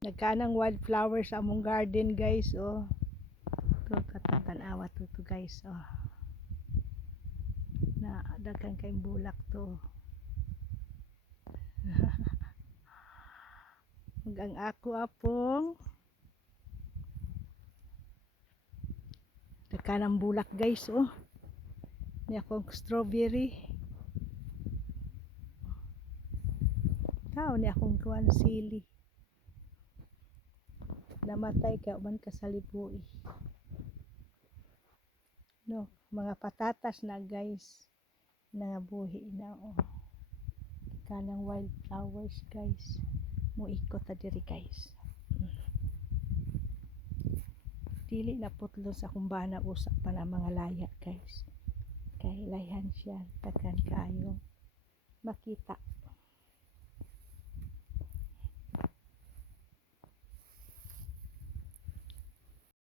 Nagkanang wildflower sa among garden guys. Oh, to katantanawa to guys. Oh, na daghang kay bulak to. Ang ako apong nagkanang bulak guys. Oh, ni akong strawberry. Tao ni akong kuan sili. Namatay ka man kasalibuhi. No, mga patatas na guys. Nangabuhi na oh. Kanang wildflowers guys. Muikot ta diri guys. Dili na putlo sa kumbana usa pa na mga laya guys. Kay layhan siya tagan kaayo makita.